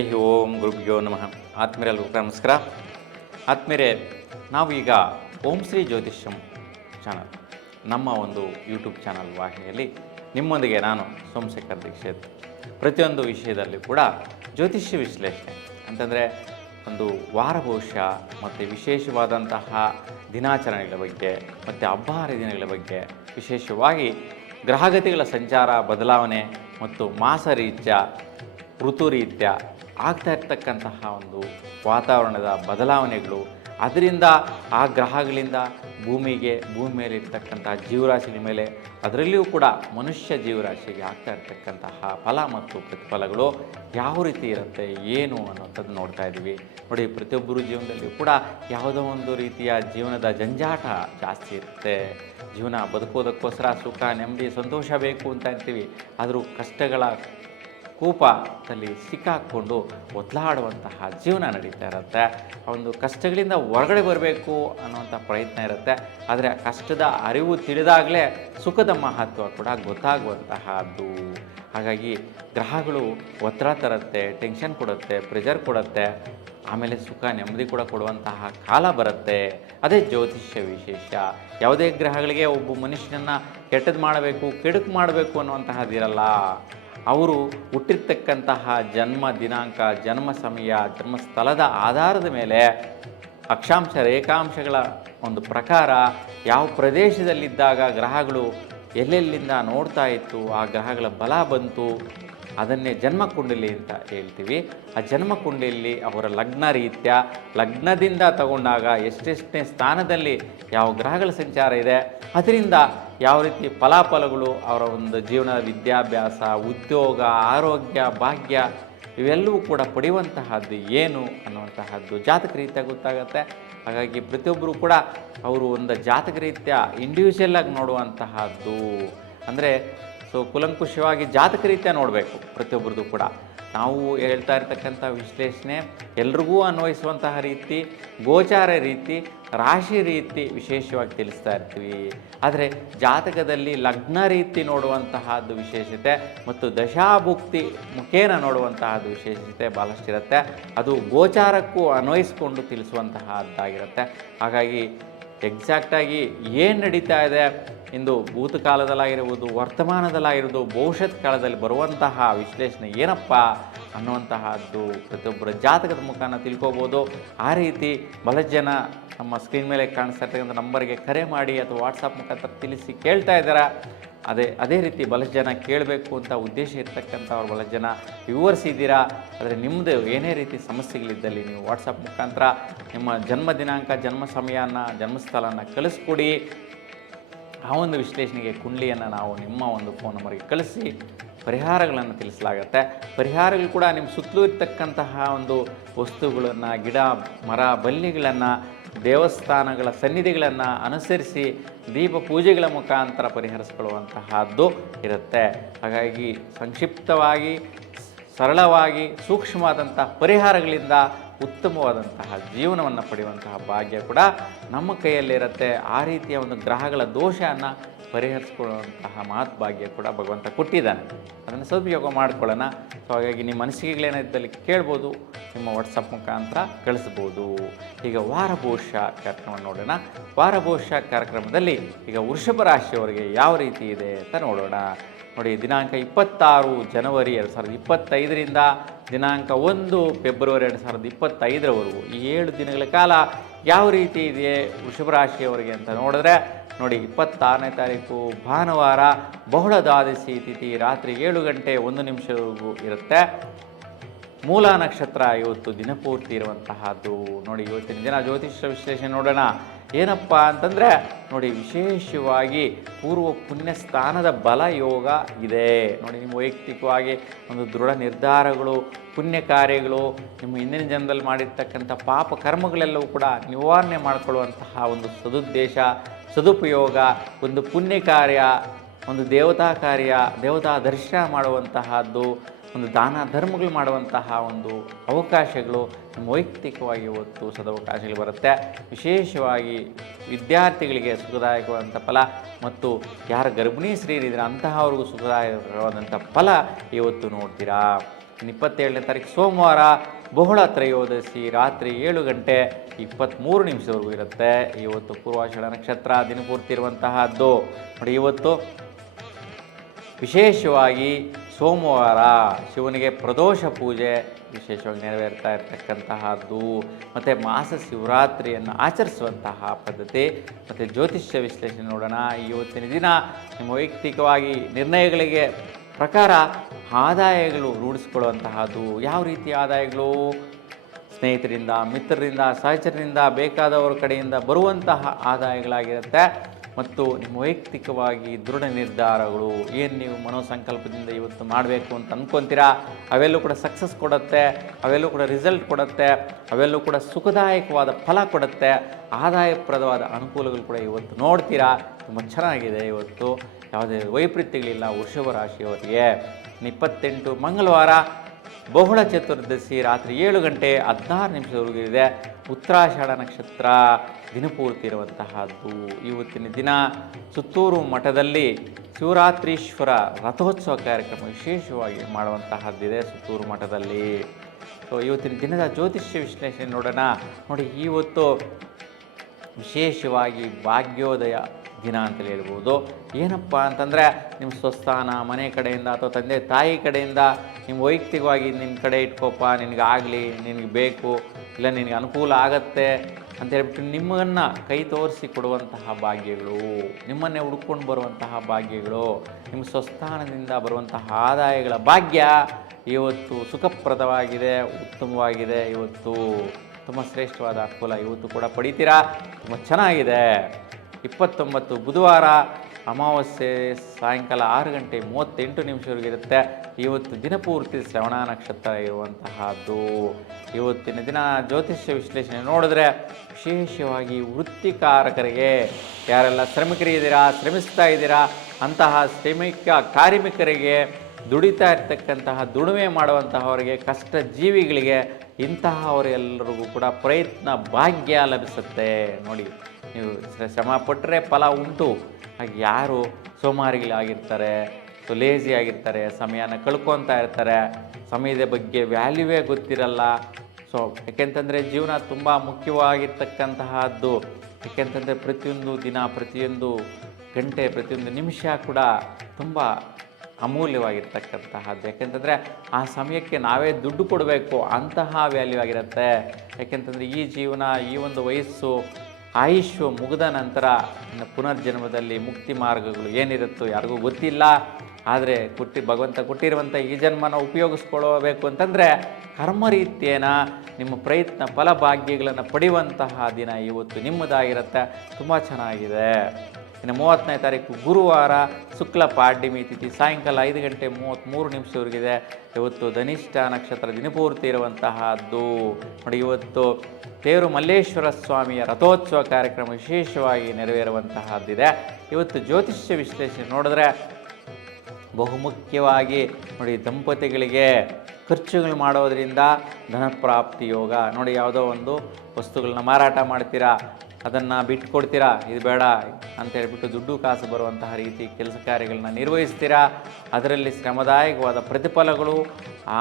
ಓಂ ಗುರುಭ್ಯೋ ನಮಃ. ಆತ್ಮೀಯರೆಲ್ಲರಿಗೂ ನಮಸ್ಕಾರ. ಆತ್ಮೀಯರೇ, ನಾವು ಈಗ ಓಂ ಶ್ರೀ ಜ್ಯೋತಿಷ್ಯಂ ಚಾನಲ್, ನಮ್ಮ ಒಂದು ಯೂಟ್ಯೂಬ್ ಚಾನಲ್ ವಾಹಿನಿಯಲ್ಲಿ ನಿಮ್ಮೊಂದಿಗೆ ನಾನು ಸೋಮಶೇಖರ್ ದೀಕ್ಷಿತ್ ಪ್ರತಿಯೊಂದು ವಿಷಯದಲ್ಲಿ ಕೂಡ ಜ್ಯೋತಿಷ್ಯ ವಿಶ್ಲೇಷಣೆ ಅಂತಂದರೆ ಒಂದು ವಾರ ಭವಿಷ್ಯ ಮತ್ತು ವಿಶೇಷವಾದಂತಹ ದಿನಾಚರಣೆಗಳ ಬಗ್ಗೆ ಮತ್ತು ಹಬ್ಬ ಹರಿದಿನಗಳ ಬಗ್ಗೆ, ವಿಶೇಷವಾಗಿ ಗ್ರಹಗತಿಗಳ ಸಂಚಾರ ಬದಲಾವಣೆ ಮತ್ತು ಮಾಸ ರೀತ್ಯ ಋತು ರೀತ್ಯ ಆಗ್ತಾ ಇರ್ತಕ್ಕಂತಹ ಒಂದು ವಾತಾವರಣದ ಬದಲಾವಣೆಗಳು, ಅದರಿಂದ ಆ ಗ್ರಹಗಳಿಂದ ಭೂಮಿ ಮೇಲೆ ಇರ್ತಕ್ಕಂತಹ ಜೀವರಾಶಿಗಳ ಮೇಲೆ, ಅದರಲ್ಲಿಯೂ ಕೂಡ ಮನುಷ್ಯ ಜೀವರಾಶಿಗೆ ಆಗ್ತಾ ಇರ್ತಕ್ಕಂತಹ ಫಲ ಮತ್ತು ಪ್ರತಿಫಲಗಳು ಯಾವ ರೀತಿ ಇರುತ್ತೆ, ಏನು ಅನ್ನೋಂಥದ್ದು ನೋಡ್ತಾ ಇದ್ದೀವಿ. ನೋಡಿ, ಪ್ರತಿಯೊಬ್ಬರು ಜೀವನದಲ್ಲಿಯೂ ಕೂಡ ಯಾವುದೋ ಒಂದು ರೀತಿಯ ಜೀವನದ ಜಂಜಾಟ ಜಾಸ್ತಿ ಇರುತ್ತೆ. ಜೀವನ ಬದುಕೋದಕ್ಕೋಸ್ಕರ ಸುಖ, ನೆಮ್ಮದಿ, ಸಂತೋಷ ಬೇಕು ಅಂತ ಇರ್ತೀವಿ. ಆದರೂ ಕಷ್ಟಗಳ ಕೂಪದಲ್ಲಿ ಸಿಕ್ಕಾಕ್ಕೊಂಡು ಒತ್ತಲಾಡುವಂತಹ ಜೀವನ ನಡೀತಾ ಇರುತ್ತೆ. ಆ ಒಂದು ಕಷ್ಟಗಳಿಂದ ಹೊರಗಡೆ ಬರಬೇಕು ಅನ್ನುವಂಥ ಪ್ರಯತ್ನ ಇರುತ್ತೆ. ಆದರೆ ಆ ಕಷ್ಟದ ಅರಿವು ತಿಳಿದಾಗಲೇ ಸುಖದ ಮಹತ್ವ ಕೂಡ ಗೊತ್ತಾಗುವಂತಹದ್ದು. ಹಾಗಾಗಿ ಗ್ರಹಗಳು ಒತ್ತಡ ತರುತ್ತೆ, ಟೆನ್ಷನ್ ಕೊಡುತ್ತೆ, ಪ್ರೆಷರ್ ಕೊಡುತ್ತೆ, ಆಮೇಲೆ ಸುಖ ನೆಮ್ಮದಿ ಕೂಡ ಕೊಡುವಂತಹ ಕಾಲ ಬರುತ್ತೆ. ಅದೇ ಜ್ಯೋತಿಷ್ಯ ವಿಶೇಷ. ಯಾವುದೇ ಗ್ರಹಗಳಿಗೆ ಒಬ್ಬ ಮನುಷ್ಯನನ್ನು ಕೆಟ್ಟದ್ದು ಮಾಡಬೇಕು, ಕೆಡುಕು ಮಾಡಬೇಕು ಅನ್ನುವಂತಹದ್ದಿರಲ್ಲ. ಅವರು ಹುಟ್ಟಿರ್ತಕ್ಕಂತಹ ಜನ್ಮ ದಿನಾಂಕ, ಜನ್ಮ ಸಮಯ, ಜನ್ಮಸ್ಥಳದ ಆಧಾರದ ಮೇಲೆ ಅಕ್ಷಾಂಶ ರೇಖಾಂಶಗಳ ಒಂದು ಪ್ರಕಾರ ಯಾವ ಪ್ರದೇಶದಲ್ಲಿದ್ದಾಗ ಗ್ರಹಗಳು ಎಲ್ಲೆಲ್ಲಿಂದ ನೋಡ್ತಾ ಇತ್ತು, ಆ ಗ್ರಹಗಳ ಬಲ ಬಂತು, ಅದನ್ನೇ ಜನ್ಮಕುಂಡಲಿ ಅಂತ ಹೇಳ್ತೀವಿ. ಆ ಜನ್ಮಕುಂಡಲಿಯಲ್ಲಿ ಅವರ ಲಗ್ನ ರೀತ್ಯ, ಲಗ್ನದಿಂದ ತಗೊಂಡಾಗ ಎಷ್ಟೆಷ್ಟನೇ ಸ್ಥಾನದಲ್ಲಿ ಯಾವ ಗ್ರಹಗಳ ಸಂಚಾರ ಇದೆ, ಅದರಿಂದ ಯಾವ ರೀತಿ ಫಲಾಫಲಗಳು, ಅವರ ಒಂದು ಜೀವನದ ವಿದ್ಯಾಭ್ಯಾಸ, ಉದ್ಯೋಗ, ಆರೋಗ್ಯ, ಭಾಗ್ಯ ಇವೆಲ್ಲವೂ ಕೂಡ ಪಡೆಯುವಂತಹದ್ದು ಏನು ಅನ್ನುವಂತಹದ್ದು ಜಾತಕ ರೀತ್ಯ ಗೊತ್ತಾಗುತ್ತೆ. ಹಾಗಾಗಿ ಪ್ರತಿಯೊಬ್ಬರು ಕೂಡ ಅವರು ಒಂದು ಜಾತಕ ರೀತ್ಯ ಇಂಡಿವಿಜುವಲ್ಲಾಗಿ ನೋಡುವಂತಹದ್ದು. ಅಂದರೆ ಕುಲಂಕುಷವಾಗಿ ಜಾತಕ ರೀತ್ಯ ನೋಡಬೇಕು ಪ್ರತಿಯೊಬ್ಬರದ್ದು ಕೂಡ. ನಾವು ಹೇಳ್ತಾ ಇರ್ತಕ್ಕಂಥ ವಿಶ್ಲೇಷಣೆ ಎಲ್ರಿಗೂ ಅನ್ವಯಿಸುವಂತಹ ರೀತಿ, ಗೋಚಾರ ರೀತಿ, ರಾಶಿ ರೀತಿ ವಿಶೇಷವಾಗಿ ತಿಳಿಸ್ತಾ ಇರ್ತೀವಿ. ಆದರೆ ಜಾತಕದಲ್ಲಿ ಲಗ್ನ ರೀತಿ ನೋಡುವಂತಹದ್ದು ವಿಶೇಷತೆ ಮತ್ತು ದಶಾಭುಕ್ತಿ ಮುಖೇನ ನೋಡುವಂತಹದ್ದು ವಿಶೇಷತೆ ಭಾಳಷ್ಟಿರುತ್ತೆ. ಅದು ಗೋಚಾರಕ್ಕೂ ಅನ್ವಯಿಸಿಕೊಂಡು ತಿಳಿಸುವಂತಹದ್ದಾಗಿರುತ್ತೆ. ಹಾಗಾಗಿ ಎಕ್ಸಾಕ್ಟಾಗಿ ಏನು ನಡೀತಾ ಇದೆ, ಇಂದು ಭೂತಕಾಲದಲ್ಲಾಗಿರ್ಬೋದು, ವರ್ತಮಾನದಲ್ಲಾಗಿರ್ಬೋದು, ಭವಿಷ್ಯತ್ ಕಾಲದಲ್ಲಿ ಬರುವಂತಹ ವಿಶ್ಲೇಷಣೆ ಏನಪ್ಪ ಅನ್ನುವಂತಹದ್ದು ಪ್ರತಿಯೊಬ್ಬರ ಜಾತಕದ ಮುಖಾನ ತಿಳ್ಕೊಬೋದು. ಆ ರೀತಿ ಬಹಳಷ್ಟು ಜನ ನಮ್ಮ ಸ್ಕ್ರೀನ್ ಮೇಲೆ ಕಾಣಿಸ್ತಾ ಇರ್ತಕ್ಕಂಥ ನಂಬರ್ಗೆ ಕರೆ ಮಾಡಿ ಅಥವಾ ವಾಟ್ಸಪ್ ಮುಖಾಂತರ ತಿಳಿಸಿ ಕೇಳ್ತಾ ಇದ್ದಾರೆ. ಅದೇ ರೀತಿ ಬಹಳಷ್ಟು ಜನ ಕೇಳಬೇಕು ಅಂತ ಉದ್ದೇಶ ಇರ್ತಕ್ಕಂಥವ್ರು ಬಹಳಷ್ಟು ಜನ ವ್ಯೂವರ್ಸ್ ಇದ್ದೀರಾ. ಆದರೆ ನಿಮ್ಮದು ಏನೇ ರೀತಿ ಸಮಸ್ಯೆಗಳಿದ್ದಲ್ಲಿ ನೀವು ವಾಟ್ಸಪ್ ಮುಖಾಂತರ ನಿಮ್ಮ ಜನ್ಮ ದಿನಾಂಕ, ಜನ್ಮ ಸಮಯನ, ಜನ್ಮಸ್ಥಳನ ಕಳಿಸ್ಕೊಡಿ. ಆ ಒಂದು ವಿಶ್ಲೇಷಣೆಗೆ ಕುಂಡ್ಲಿಯನ್ನು ನಾವು ನಿಮ್ಮ ಒಂದು ಫೋನ್ ನಂಬರ್ಗೆ ಕಳಿಸಿ ಪರಿಹಾರಗಳನ್ನು ತಿಳಿಸಲಾಗುತ್ತೆ. ಪರಿಹಾರಗಳು ಕೂಡ ನಿಮ್ಮ ಸುತ್ತಲೂ ಇರ್ತಕ್ಕಂತಹ ಒಂದು ವಸ್ತುಗಳನ್ನು, ಗಿಡ, ಮರ, ಬಳ್ಳಿಗಳನ್ನು, ದೇವಸ್ಥಾನಗಳ ಸನ್ನಿಧಿಗಳನ್ನು ಅನುಸರಿಸಿ ದೀಪ ಪೂಜೆಗಳ ಮುಖಾಂತರ ಪರಿಹರಿಸಿಕೊಳ್ಳುವಂತಹದ್ದು ಇರುತ್ತೆ. ಹಾಗಾಗಿ ಸಂಕ್ಷಿಪ್ತವಾಗಿ, ಸರಳವಾಗಿ, ಸೂಕ್ಷ್ಮವಾದಂಥ ಪರಿಹಾರಗಳಿಂದ ಉತ್ತಮವಾದಂತಹ ಜೀವನವನ್ನು ಪಡೆಯುವಂತಹ ಭಾಗ್ಯ ಕೂಡ ನಮ್ಮ ಕೈಯಲ್ಲಿರುತ್ತೆ. ಆ ರೀತಿಯ ಒಂದು ಗ್ರಹಗಳ ದೋಷವನ್ನು ಪರಿಹರಿಸಿಕೊಳ್ಳುವಂತಹ ಮಹತ್ಭಾಗ್ಯ ಕೂಡ ಭಗವಂತ ಕೊಟ್ಟಿದ್ದಾನೆ. ಅದನ್ನು ಸದುಪಯೋಗ ಮಾಡಿಕೊಳ್ಳೋಣ. ಸೊ ಹಾಗಾಗಿ ನಿಮ್ಮ ಅನಿಸಿಕೆಗಳೇನಿದ್ದಲ್ಲಿ ಕೇಳ್ಬೋದು, ನಿಮ್ಮ ವಾಟ್ಸಪ್ ಮುಖಾಂತರ ಕಳಿಸ್ಬೋದು. ಈಗ ವಾರ ಭವಿಷ್ಯ ಕಾರ್ಯಕ್ರಮ ನೋಡೋಣ. ವಾರ ಭವಿಷ್ಯ ಕಾರ್ಯಕ್ರಮದಲ್ಲಿ ಈಗ ವೃಷಭ ರಾಶಿಯವರಿಗೆ ಯಾವ ರೀತಿ ಇದೆ ಅಂತ ನೋಡೋಣ. ನೋಡಿ, ದಿನಾಂಕ 26 ಜನವರಿ 2025ರಿಂದ ದಿನಾಂಕ 1 ಫೆಬ್ರವರಿ 2025ರವರೆಗೂ ಈ 7 ದಿನಗಳ ಕಾಲ ಯಾವ ರೀತಿ ಇದೆ ವೃಷಭ ರಾಶಿಯವರಿಗೆ ಅಂತ ನೋಡಿದ್ರೆ, ನೋಡಿ, 26ನೇ ತಾರೀಕು ಭಾನುವಾರ, ಬಹುಳ ದ್ವಾದಶಿ ತಿಥಿ ರಾತ್ರಿ 7 ಗಂಟೆ 1 ನಿಮಿಷವರೆಗೂ ಇರುತ್ತೆ. ಮೂಲ ನಕ್ಷತ್ರ ಇವತ್ತು ದಿನಪೂರ್ತಿ ಇರುವಂತಹದ್ದು. ನೋಡಿ, ಇವತ್ತಿನ ದಿನ ಜ್ಯೋತಿಷ್ಯ ವಿಶ್ಲೇಷಣೆ ನೋಡೋಣ. ಏನಪ್ಪ ಅಂತಂದರೆ, ನೋಡಿ, ವಿಶೇಷವಾಗಿ ಪೂರ್ವ ಪುಣ್ಯ ಸ್ಥಾನದ ಬಲ ಯೋಗ ಇದೆ. ನೋಡಿ, ನಿಮ್ಮ ವೈಯಕ್ತಿಕವಾಗಿ ಒಂದು ದೃಢ ನಿರ್ಧಾರಗಳು, ಪುಣ್ಯ ಕಾರ್ಯಗಳು, ನಿಮ್ಮ ಹಿಂದಿನ ಜನ್ಮದಲ್ಲಿ ಮಾಡಿರ್ತಕ್ಕಂಥ ಪಾಪ ಕರ್ಮಗಳೆಲ್ಲವೂ ಕೂಡ ನಿವಾರಣೆ ಮಾಡಿಕೊಳ್ಳುವಂತಹ ಒಂದು ಸದುದ್ದೇಶ, ಸದುಪಯೋಗ, ಒಂದು ಪುಣ್ಯ ಕಾರ್ಯ, ಒಂದು ದೇವತಾ ಕಾರ್ಯ, ದೇವತಾ ದರ್ಶನ ಮಾಡುವಂತಹದ್ದು, ಒಂದು ದಾನ ಧರ್ಮಗಳು ಮಾಡುವಂತಹ ಒಂದು ಅವಕಾಶಗಳು ನಮ್ಮ ವೈಯಕ್ತಿಕವಾಗಿ ಇವತ್ತು ಸದವಕಾಶಗಳು ಬರುತ್ತೆ. ವಿಶೇಷವಾಗಿ ವಿದ್ಯಾರ್ಥಿಗಳಿಗೆ ಸುಖದಾಯಕವಾದಂಥ ಫಲ ಮತ್ತು ಯಾರು ಗರ್ಭಿಣಿ ಸ್ತ್ರೀಯರಿದ್ರೆ ಅಂತಹವ್ರಿಗೂ ಸುಖದಾಯಕವಾದಂಥ ಫಲ ಇವತ್ತು ನೋಡ್ತೀರಾ. 27ನೇ ತಾರೀಕು ಸೋಮವಾರ ಬಹುಳ ತ್ರಯೋದಶಿ ರಾತ್ರಿ 7 ಗಂಟೆ 23 ನಿಮಿಷದವರೆಗೂ ಇರುತ್ತೆ. ಇವತ್ತು ಪೂರ್ವಾಷಾಢ ನಕ್ಷತ್ರ ದಿನಪೂರ್ತಿ ಇರುವಂತಹದ್ದು. ನೋಡಿ, ಇವತ್ತು ವಿಶೇಷವಾಗಿ ಸೋಮವಾರ ಶಿವನಿಗೆ ಪ್ರದೋಷ ಪೂಜೆ ವಿಶೇಷವಾಗಿ ನೆರವೇರ್ತಾ ಇರತಕ್ಕಂತಹದ್ದು, ಮತ್ತು ಮಾಸ ಶಿವರಾತ್ರಿಯನ್ನು ಆಚರಿಸುವಂತಹ ಪದ್ಧತಿ, ಮತ್ತು ಜ್ಯೋತಿಷ್ಯ ವಿಶ್ಲೇಷಣೆ ನೋಡೋಣ. ಇವತ್ತಿನ ದಿನ ನಿಮ್ಮ ವೈಯಕ್ತಿಕವಾಗಿ ನಿರ್ಣಯಗಳಿಗೆ ಪ್ರಕಾರ ಆದಾಯಗಳು ರೂಢಿಸ್ಕೊಳ್ಳುವಂತಹದ್ದು. ಯಾವ ರೀತಿಯ ಆದಾಯಗಳು? ಸ್ನೇಹಿತರಿಂದ, ಮಿತ್ರರಿಂದ, ಸಹಚರರಿಂದ, ಬೇಕಾದವರ ಕಡೆಯಿಂದ ಬರುವಂತಹ ಆದಾಯಗಳಾಗಿರುತ್ತೆ. ಮತ್ತು ನಿಮ್ಮ ವೈಯಕ್ತಿಕವಾಗಿ ದೃಢ ನಿರ್ಧಾರಗಳು, ಏನು ನೀವು ಮನೋಸಂಕಲ್ಪದಿಂದ ಇವತ್ತು ಮಾಡಬೇಕು ಅಂತ ಅಂದ್ಕೊತೀರಾ, ಅವೆಲ್ಲೂ ಕೂಡ ಸಕ್ಸಸ್ ಕೊಡುತ್ತೆ, ಅವೆಲ್ಲೂ ಕೂಡ ರಿಸಲ್ಟ್ ಕೊಡುತ್ತೆ, ಅವೆಲ್ಲೂ ಕೂಡ ಸುಖದಾಯಕವಾದ ಫಲ ಕೊಡುತ್ತೆ, ಆದಾಯಪ್ರದವಾದ ಅನುಕೂಲಗಳು ಕೂಡ ಇವತ್ತು ನೋಡ್ತೀರಾ. ತುಂಬ ಚೆನ್ನಾಗಿದೆ ಇವತ್ತು, ಯಾವುದೇ ವೈಪರೀತ್ಯಗಳಿಲ್ಲ ವೃಷಭ ರಾಶಿಯವರಿಗೆ. 28 ಮಂಗಳವಾರ ಬಹುಳ ಚತುರ್ದಶಿ ರಾತ್ರಿ 7 ಗಂಟೆ 16 ನಿಮಿಷದವರೆಗೂ ಇದೆ. ಉತ್ತರಾಷಾಢ ನಕ್ಷತ್ರ ದಿನಪೂರ್ತಿ ಇರುವಂತಹದ್ದು. ಇವತ್ತಿನ ದಿನ ಸುತ್ತೂರು ಮಠದಲ್ಲಿ ಶಿವರಾತ್ರೀಶ್ವರ ರಥೋತ್ಸವ ಕಾರ್ಯಕ್ರಮ ವಿಶೇಷವಾಗಿ ಮಾಡುವಂತಹದ್ದಿದೆ ಸುತ್ತೂರು ಮಠದಲ್ಲಿ. ಸೊ ಇವತ್ತಿನ ದಿನದ ಜ್ಯೋತಿಷ್ಯ ವಿಶ್ಲೇಷಣೆ ನೋಡೋಣ. ನೋಡಿ, ಇವತ್ತು ವಿಶೇಷವಾಗಿ ಭಾಗ್ಯೋದಯ ದಿನ ಅಂತಲೇ ಹೇಳ್ಬೋದು. ಏನಪ್ಪ ಅಂತಂದರೆ, ನಿಮ್ಮ ಸ್ವಸ್ಥಾನ ಮನೆ ಕಡೆಯಿಂದ ಅಥವಾ ತಂದೆ ತಾಯಿ ಕಡೆಯಿಂದ ನಿಮ್ಮ ವೈಯಕ್ತಿಕವಾಗಿ ನಿನ್ನ ಕಡೆ ಇಟ್ಕೋಪ್ಪ, ನಿನಗಾಗಲಿ, ನಿನಗೆ ಬೇಕು, ಇಲ್ಲ ನಿನಗೆ ಅನುಕೂಲ ಆಗತ್ತೆ ಅಂತ ಹೇಳ್ಬಿಟ್ಟು ನಿಮ್ಮನ್ನು ಕೈ ತೋರಿಸಿ ಕೊಡುವಂತಹ ಭಾಗ್ಯಗಳು, ನಿಮ್ಮನ್ನೇ ಹುಡ್ಕೊಂಡು ಬರುವಂತಹ ಭಾಗ್ಯಗಳು, ನಿಮ್ಮ ಸ್ವಸ್ಥಾನದಿಂದ ಬರುವಂತಹ ಆದಾಯಗಳ ಭಾಗ್ಯ ಇವತ್ತು ಸುಖಪ್ರದವಾಗಿದೆ, ಉತ್ತಮವಾಗಿದೆ. ಇವತ್ತು ತುಂಬ ಶ್ರೇಷ್ಠವಾದ ಅನುಕೂಲ ಇವತ್ತು ಕೂಡ ಪಡಿತೀರಾ. ತುಂಬ ಚೆನ್ನಾಗಿದೆ. 29 ಬುಧವಾರ ಅಮಾವಾಸ್ಯೆ ಸಾಯಂಕಾಲ 6 ಗಂಟೆ 38 ನಿಮಿಷವರೆಗೆ ಇರುತ್ತೆ. ಇವತ್ತು ದಿನಪೂರ್ತಿ ಶ್ರವಣ ನಕ್ಷತ್ರ ಇರುವಂತಹದ್ದು. ಇವತ್ತಿನ ದಿನ ಜ್ಯೋತಿಷ್ಯ ವಿಶ್ಲೇಷಣೆ ನೋಡಿದ್ರೆ ವಿಶೇಷವಾಗಿ ವೃತ್ತಿಕಾರಕರಿಗೆ, ಯಾರೆಲ್ಲ ಶ್ರಮಿಕರಿದ್ದೀರಾ, ಶ್ರಮಿಸ್ತಾ ಇದ್ದೀರಾ, ಅಂತಹ ಕಾರ್ಮಿಕರಿಗೆ, ದುಡಿತಾ ಇರ್ತಕ್ಕಂತಹ ದುಡಿಮೆ ಮಾಡುವಂತಹವರಿಗೆ, ಕಷ್ಟ ಜೀವಿಗಳಿಗೆ, ಇಂತಹವರೆಲ್ಲರಿಗೂ ಕೂಡ ಪ್ರಯತ್ನ ಭಾಗ್ಯ ಲಭಿಸುತ್ತೆ. ನೋಡಿ, ನೀವು ಶ್ರಮ ಪಟ್ಟರೆ ಫಲ ಉಂಟು. ಹಾಗೆ ಯಾರು ಸೋಮಾರಿಗಳಾಗಿರ್ತಾರೆ, ಸೊ ಲೇಜಿ ಆಗಿರ್ತಾರೆ, ಸಮಯನ ಕಳ್ಕೊತಾ ಇರ್ತಾರೆ, ಸಮಯದ ಬಗ್ಗೆ ವ್ಯಾಲ್ಯೂವೇ ಗೊತ್ತಿರಲ್ಲ. ಸೊ ಯಾಕೆಂತಂದರೆ ಜೀವನ ತುಂಬ ಮುಖ್ಯವಾಗಿರ್ತಕ್ಕಂತಹದ್ದು. ಯಾಕೆಂತಂದರೆ ಪ್ರತಿಯೊಂದು ದಿನ, ಪ್ರತಿಯೊಂದು ಗಂಟೆ, ಪ್ರತಿಯೊಂದು ನಿಮಿಷ ಕೂಡ ತುಂಬ ಅಮೂಲ್ಯವಾಗಿರ್ತಕ್ಕಂತಹದ್ದು. ಯಾಕೆಂತಂದರೆ ಆ ಸಮಯಕ್ಕೆ ನಾವೇ ದುಡ್ಡು ಕೊಡಬೇಕು, ಅಂತಹ ವ್ಯಾಲ್ಯೂ ಆಗಿರುತ್ತೆ. ಯಾಕೆಂತಂದರೆ ಈ ಜೀವನ, ಈ ಒಂದು ವಯಸ್ಸು, ಆಯುಷ್ಯು ಮುಗಿದ ನಂತರ ಪುನರ್ಜನ್ಮದಲ್ಲಿ ಮುಕ್ತಿ ಮಾರ್ಗಗಳು ಏನಿರುತ್ತೋ ಯಾರಿಗೂ ಗೊತ್ತಿಲ್ಲ. ಆದರೆ ಭಗವಂತ ಕೊಟ್ಟಿರುವಂಥ ಈ ಜನ್ಮನ ಉಪಯೋಗಿಸ್ಕೊಳ್ಳಬೇಕು ಅಂತಂದರೆ ಕರ್ಮರೀತ್ಯೇನ ನಿಮ್ಮ ಪ್ರಯತ್ನ ಫಲಭಾಗ್ಯಗಳನ್ನು ಪಡೆಯುವಂತಹ ದಿನ ಇವತ್ತು ನಿಮ್ಮದಾಗಿರುತ್ತೆ. ತುಂಬ ಚೆನ್ನಾಗಿದೆ. ಇನ್ನು 30ನೇ ತಾರೀಕು ಗುರುವಾರ ಶುಕ್ಲ ಪಾಡ್ಯಮಿ ತಿಥಿ ಸಾಯಂಕಾಲ 5 ಗಂಟೆ 33 ನಿಮಿಷವರೆಗಿದೆ. ಇವತ್ತು ಧನಿಷ್ಠ ನಕ್ಷತ್ರ ದಿನಪೂರ್ತಿ ಇರುವಂತಹದ್ದು. ನೋಡಿ, ಇವತ್ತು ತೇರು ಮಲ್ಲೇಶ್ವರ ಸ್ವಾಮಿಯ ರಥೋತ್ಸವ ಕಾರ್ಯಕ್ರಮ ವಿಶೇಷವಾಗಿ ನೆರವೇರುವಂತಹದ್ದಿದೆ. ಇವತ್ತು ಜ್ಯೋತಿಷ್ಯ ವಿಶ್ಲೇಷಣೆ ನೋಡಿದ್ರೆ ಬಹುಮುಖ್ಯವಾಗಿ ನೋಡಿ, ದಂಪತಿಗಳಿಗೆ ಖರ್ಚುಗಳು ಮಾಡೋದರಿಂದ ಧನಪ್ರಾಪ್ತಿ ಯೋಗ. ನೋಡಿ, ಯಾವುದೋ ಒಂದು ವಸ್ತುಗಳನ್ನ ಮಾರಾಟ ಮಾಡ್ತೀರಾ, ಅದನ್ನು ಬಿಟ್ಕೊಡ್ತೀರಾ, ಇದು ಬೇಡ ಅಂತ ಹೇಳ್ಬಿಟ್ಟು ದುಡ್ಡು ಕಾಸು ಬರುವಂತಹ ರೀತಿ ಕೆಲಸ ಕಾರ್ಯಗಳನ್ನ ನಿರ್ವಹಿಸ್ತೀರಾ. ಅದರಲ್ಲಿ ಶ್ರಮದಾಯಕವಾದ ಪ್ರತಿಫಲಗಳು,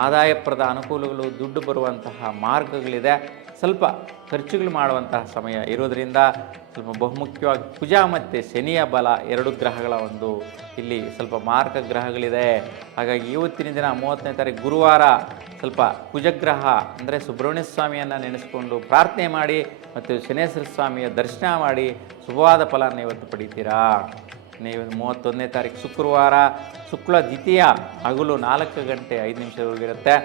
ಆದಾಯಪ್ರದ ಅನುಕೂಲಗಳು, ದುಡ್ಡು ಬರುವಂತಹ ಮಾರ್ಗಗಳಿದೆ. ಸ್ವಲ್ಪ ಖರ್ಚುಗಳು ಮಾಡುವಂತಹ ಸಮಯ ಇರೋದರಿಂದ ಸ್ವಲ್ಪ ಬಹುಮುಖ್ಯವಾಗಿ ಕುಜ ಮತ್ತು ಶನಿಯ ಬಲ 2 ಗ್ರಹಗಳ ಒಂದು ಇಲ್ಲಿ ಸ್ವಲ್ಪ ಮಾರಕ ಗ್ರಹಗಳಿದೆ. ಹಾಗಾಗಿ ಇವತ್ತಿನ ದಿನ 30ನೇ ತಾರೀಕು ಗುರುವಾರ ಸ್ವಲ್ಪ ಕುಜಗ್ರಹ ಅಂದರೆ ಸುಬ್ರಹ್ಮಣ್ಯ ಸ್ವಾಮಿಯನ್ನು ನೆನೆಸ್ಕೊಂಡು ಪ್ರಾರ್ಥನೆ ಮಾಡಿ ಮತ್ತು ಶನೇಶ್ವರ ಸ್ವಾಮಿಯ ದರ್ಶನ ಮಾಡಿ ಶುಭವಾದ ಫಲವನ್ನು ಇವತ್ತು ಪಡಿತೀರಾ. ನೀವು 31ನೇ ತಾರೀಕು ಶುಕ್ರವಾರ ಶುಕ್ಲ ದ್ವಿತೀಯ ಹಗಲು 4 ಗಂಟೆ 5 ನಿಮಿಷದವರೆಗಿರುತ್ತೆ.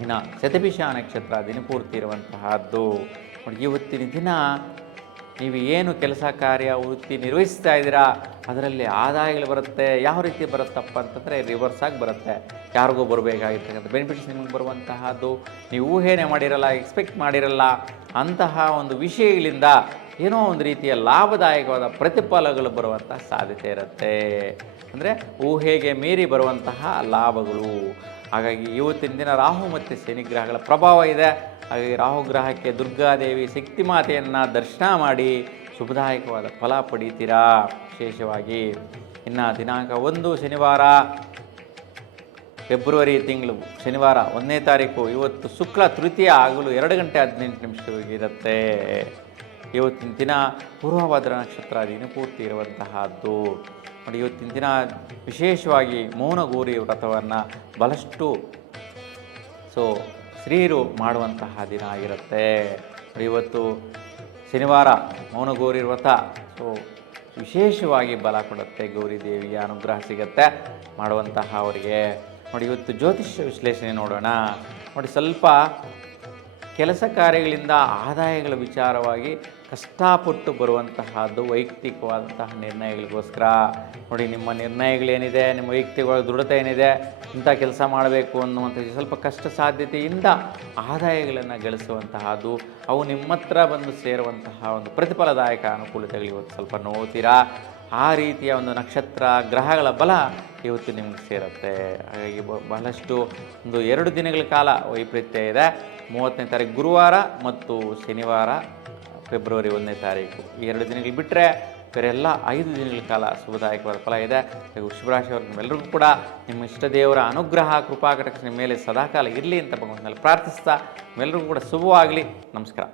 ಇನ್ನು ಶತಭಿಷ ನಕ್ಷತ್ರ ದಿನಪೂರ್ತಿ ಇರುವಂತಹದ್ದು. ನೋಡಿ, ಇವತ್ತಿನ ದಿನ ನೀವು ಏನು ಕೆಲಸ ಕಾರ್ಯ ವೃತ್ತಿ ನಿರ್ವಹಿಸ್ತಾ ಇದ್ದೀರಾ ಅದರಲ್ಲಿ ಆದಾಯಗಳು ಬರುತ್ತೆ. ಯಾವ ರೀತಿ ಬರುತ್ತಪ್ಪ ಅಂತಂದರೆ ರಿವರ್ಸ್ ಆಗಿ ಬರುತ್ತೆ. ಯಾರಿಗೂ ಬರಬೇಕಾಗಿರ್ತಕ್ಕಂಥ ಬೆನಿಫಿಟ್ಸ್ ನಿಮಗೆ ಬರುವಂತಹದ್ದು, ನೀವು ಊಹೆನೇ ಮಾಡಿರಲ್ಲ, ಎಕ್ಸ್ಪೆಕ್ಟ್ ಮಾಡಿರಲ್ಲ, ಅಂತಹ ಒಂದು ವಿಷಯಗಳಿಂದ ಏನೋ ಒಂದು ರೀತಿಯ ಲಾಭದಾಯಕವಾದ ಪ್ರತಿಫಲಗಳು ಬರುವಂಥ ಸಾಧ್ಯತೆ ಇರುತ್ತೆ. ಅಂದರೆ ಊಹೆಗೆ ಮೀರಿ ಬರುವಂತಹ ಲಾಭಗಳು. ಹಾಗಾಗಿ ಇವತ್ತಿನ ದಿನ ರಾಹು ಮತ್ತು ಶನಿ ಗ್ರಹಗಳ ಪ್ರಭಾವ ಇದೆ. ಹಾಗಾಗಿ ರಾಹು ಗ್ರಹಕ್ಕೆ ದುರ್ಗಾದೇವಿ ಶಕ್ತಿ ಮಾತೆಯನ್ನು ದರ್ಶನ ಮಾಡಿ ಶುಭದಾಯಕವಾದ ಫಲ ಪಡೀತೀರಾ ವಿಶೇಷವಾಗಿ. ಇನ್ನು ದಿನಾಂಕ 1 ಶನಿವಾರ ಫೆಬ್ರವರಿ ತಿಂಗಳು ಶನಿವಾರ 1ನೇ ತಾರೀಕು. ಇವತ್ತು ಶುಕ್ಲ ತೃತೀಯ ಆಗಲು 2 ಗಂಟೆ 18 ನಿಮಿಷವಿರುತ್ತೆ. ಇವತ್ತಿನ ದಿನ ಪೂರ್ವಭದ್ರ ನಕ್ಷತ್ರ ದಿನಪೂರ್ತಿ ಇರುವಂತಹದ್ದು. ನೋಡಿ, ಇವತ್ತಿನ ದಿನ ವಿಶೇಷವಾಗಿ ಮೌನಗೌರಿ ವ್ರತವನ್ನು ಬಹಳಷ್ಟು ಸ್ತ್ರೀಯರು ಮಾಡುವಂತಹ ದಿನ ಆಗಿರುತ್ತೆ. ಇವತ್ತು ಶನಿವಾರ ಮೌನಗೌರಿ ವ್ರತ ವಿಶೇಷವಾಗಿ ಬಲ ಕೊಡುತ್ತೆ. ಗೌರಿ ದೇವಿಯ ಅನುಗ್ರಹ ಸಿಗುತ್ತೆ ಮಾಡುವಂತಹ ಅವರಿಗೆ. ನೋಡಿ, ಇವತ್ತು ಜ್ಯೋತಿಷ್ಯ ವಿಶ್ಲೇಷಣೆ ನೋಡೋಣ. ನೋಡಿ, ಸ್ವಲ್ಪ ಕೆಲಸ ಕಾರ್ಯಗಳಿಂದ ಆದಾಯಗಳ ವಿಚಾರವಾಗಿ ಕಷ್ಟಪಟ್ಟು ಬರುವಂತಹದ್ದು ವೈಯಕ್ತಿಕವಾದಂತಹ ನಿರ್ಣಯಗಳಿಗೋಸ್ಕರ. ನೋಡಿ, ನಿಮ್ಮ ನಿರ್ಣಯಗಳೇನಿದೆ, ನಿಮ್ಮ ವೈಯಕ್ತಿಕವಾದ ದೃಢತೆ ಏನಿದೆ, ಇಂಥ ಕೆಲಸ ಮಾಡಬೇಕು ಅನ್ನುವಂಥದ್ದು ಸ್ವಲ್ಪ ಕಷ್ಟ ಸಾಧ್ಯತೆಯಿಂದ ಆದಾಯಗಳನ್ನು ಗಳಿಸುವಂತಹದ್ದು, ಅವು ನಿಮ್ಮ ಹತ್ರ ಬಂದು ಸೇರುವಂತಹ ಒಂದು ಪ್ರತಿಫಲದಾಯಕ ಅನುಕೂಲತೆಗಳು ಇವತ್ತು ಸ್ವಲ್ಪ ನೋಡ್ತೀರಾ. ಆ ರೀತಿಯ ಒಂದು ನಕ್ಷತ್ರ ಗ್ರಹಗಳ ಬಲ ಇವತ್ತು ನಿಮಗೆ ಸೇರುತ್ತೆ. ಹಾಗಾಗಿ ಬಹಳಷ್ಟು ಒಂದು 2 ದಿನಗಳ ಕಾಲ ವೈಪರೀತ್ಯ ಇದೆ. 30ನೇ ತಾರೀಕು ಗುರುವಾರ ಮತ್ತು ಶನಿವಾರ ಫೆಬ್ರವರಿ 1ನೇ ತಾರೀಕು. ಈ 2 ದಿನಗಳು ಬಿಟ್ಟರೆ ಬೇರೆಲ್ಲ 5 ದಿನಗಳ ಕಾಲ ಶುಭದಾಯಕವಾದ ಫಲ ಇದೆ. ವೃಷಭ ರಾಶಿಯವರು ನಿಮ್ಮೆಲ್ಲರಿಗೂ ಕೂಡ ನಿಮ್ಮ ಇಷ್ಟ ದೇವರ ಅನುಗ್ರಹ ಕೃಪಾ ಕಟಾಕ್ಷ ನಿಮ್ಮ ಮೇಲೆ ಸದಾಕಾಲ ಇರಲಿ ಅಂತ ಭಗವಂತನಲ್ಲಿ ಪ್ರಾರ್ಥಿಸ್ತಾ ನಿಮ್ಮೆಲ್ಲರಿಗೂ ಕೂಡ ಶುಭವಾಗಲಿ. ನಮಸ್ಕಾರ.